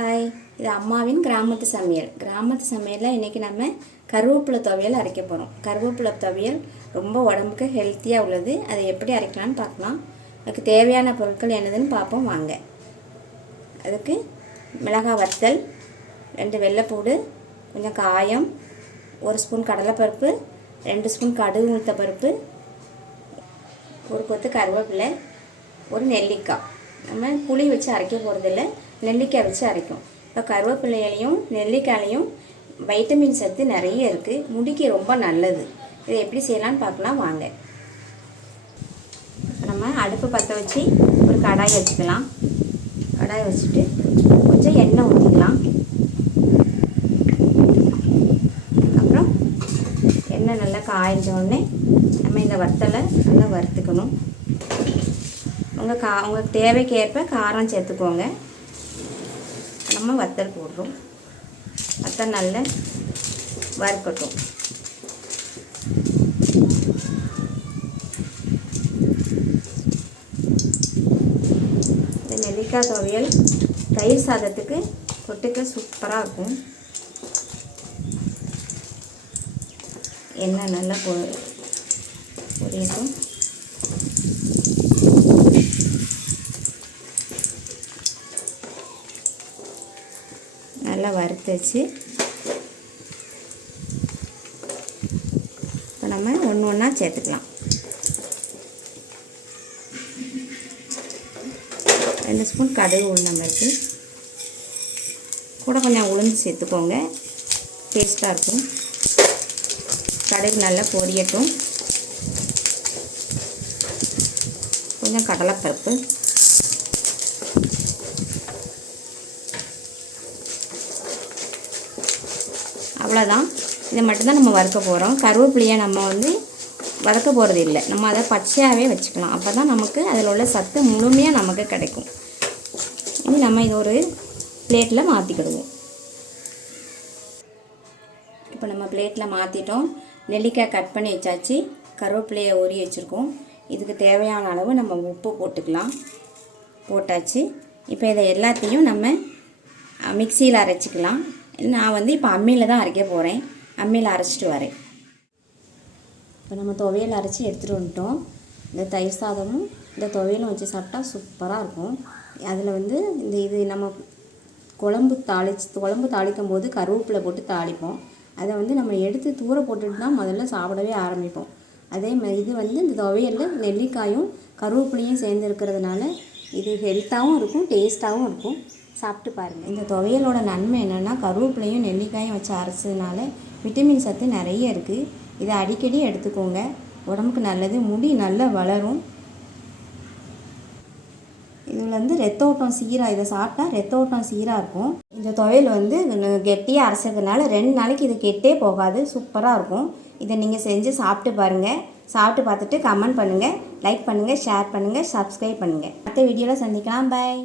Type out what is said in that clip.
Hi, இது அம்மாவின் கிராமத்து சமையல். கிராமத்து சமையலில் இன்றைக்கி நம்ம கருவேப்பிலை துவையல் அரைக்க போகிறோம். கருவேப்பிலை துவையல் ரொம்ப உடம்புக்கு ஹெல்த்தியாக உள்ளது. அதை எப்படி அரைக்கலான்னு பார்க்கலாம். அதுக்கு தேவையான பொருட்கள் என்னதுன்னு பார்ப்போம் வாங்க. அதுக்கு மிளகாய் வத்தல், 2 வெள்ளைப்பூடு, கொஞ்சம் காயம், 1 ஸ்பூன் கடலைப்பருப்பு, 2 ஸ்பூன் கடுகு உளுத்த பருப்பு, 1 கொத்து கருவேப்பிலை, 1 நெல்லிக்காய். நம்ம புளி வச்சு அரைக்க போகிறதில்ல, நெல்லிக்காய் வச்சு அரைக்கும். இப்போ கருவேப்பிலையிலையும் நெல்லிக்காயிலையும் வைட்டமின் சத்து நிறைய இருக்குது. முடிக்கு ரொம்ப நல்லது. இதை எப்படி செய்யலான்னு பார்க்கலாம் வாங்க. நம்ம அடுப்பு பற்ற வச்சு ஒரு கடாய் வச்சுக்கலாம். கடாய் வச்சுட்டு கொஞ்சம் எண்ணெய் ஊற்றிக்கலாம். அப்புறம் எண்ணெய் நல்லா காய்ஞ்ச உடனே நம்ம இந்த வத்தலை நல்லா வறுத்துக்கணும். உங்களுக்கு தேவைக்கேற்ப காரம் சேர்த்துக்கோங்க. நம்ம வத்தல் போடுறோம். வத்தல் நல்லா வறுக்கட்டும். இந்த நெல்லிக்காய் துவையல் தயிர் சாதத்துக்கு தொட்டுக்க சூப்பராக இருக்கும். எண்ணெய் நல்லா பொரியட்டும். நல்லா வறுத்து வச்சு இப்போ நம்ம ஒன்று ஒன்றா சேர்த்துக்கலாம். 2 ஸ்பூன் கடுகு உளுந்தம்பருப்பு, கூட கொஞ்சம் உளுந்து சேர்த்துக்கோங்க, டேஸ்ட்டாக இருக்கும். கடுகு நல்லா பொரியட்டும். கொஞ்சம் கடலைப்பருப்பு, அவ்வளோதான். இதை மட்டும்தான் நம்ம வறுக்க போகிறோம். கருவேப்பிலையை நம்ம வதக்க போகிறது இல்லை, நம்ம அதை பச்சையாகவே வச்சுக்கலாம். அப்போ தான் நமக்கு அதில் உள்ள சத்து முழுமையாக நமக்கு கிடைக்கும். இனி நம்ம இது ஒரு பிளேட்டில் மாற்றிக்கிடுவோம். இப்போ நம்ம பிளேட்டில் மாற்றிட்டோம். நெல்லிக்காய் கட் பண்ணி வச்சாச்சு, கருவேப்பிலையை ஊறி வச்சுருக்கோம். இதுக்கு தேவையான அளவு நம்ம உப்பு போட்டுக்கலாம். போட்டாச்சு. இப்போ இதை எல்லாத்தையும் நம்ம மிக்சியில் அரைச்சிக்கலாம். நான் இப்போ அம்மியில் தான் அரைக்க போகிறேன். அம்மியில் அரைச்சிட்டு வரேன். இப்போ நம்ம துவையல் அரைச்சி எடுத்துகிட்டு வந்துட்டோம். இந்த தயிர் சாதமும் இந்த துவையலும் வச்சு சாப்பிட்டா சூப்பராக இருக்கும். அதில் இது நம்ம குழம்பு தாளிக்கும் போது கருவேப்பிலை போட்டு தாளிப்போம். அதை நம்ம எடுத்து தூர போட்டுட்டு தான் முதல்ல சாப்பிடவே ஆரம்பிப்போம். அதே மாதிரி இது இந்த துவையலில் நெல்லிக்காயும் கருவேப்பிலையும் சேர்ந்து இருக்கிறதுனால இது ஹெல்த்தாகவும் இருக்கும், டேஸ்ட்டாகவும் இருக்கும். சாப்பிட்டு பாருங்கள். இந்த துவையலோட நன்மை என்னென்னா, கருவேப்பிலையும் நெல்லிக்காயும் வச்சு அரைச்சதுனால விட்டமின் சத்து நிறைய இருக்குது. இதை அடிக்கடி எடுத்துக்கோங்க, உடம்புக்கு நல்லது. முடி நல்லா வளரும். இதில் ரத்த ஓட்டம் சீராக, இதை சாப்பிட்டா ரத்த ஓட்டம் சீராக இருக்கும். இந்த துவையல் கெட்டியாக அரைச்சதுனால 2 நாளைக்கு இது கெட்டே போகாது, சூப்பராக இருக்கும். இதை நீங்கள் செஞ்சு சாப்பிட்டு பாருங்கள். சாப்பிட்டு பார்த்துட்டு கமெண்ட் பண்ணுங்கள், லைக் பண்ணுங்கள், ஷேர் பண்ணுங்கள், சப்ஸ்கிரைப் பண்ணுங்கள். அடுத்த வீடியோவில் சந்திக்கலாம். பாய்.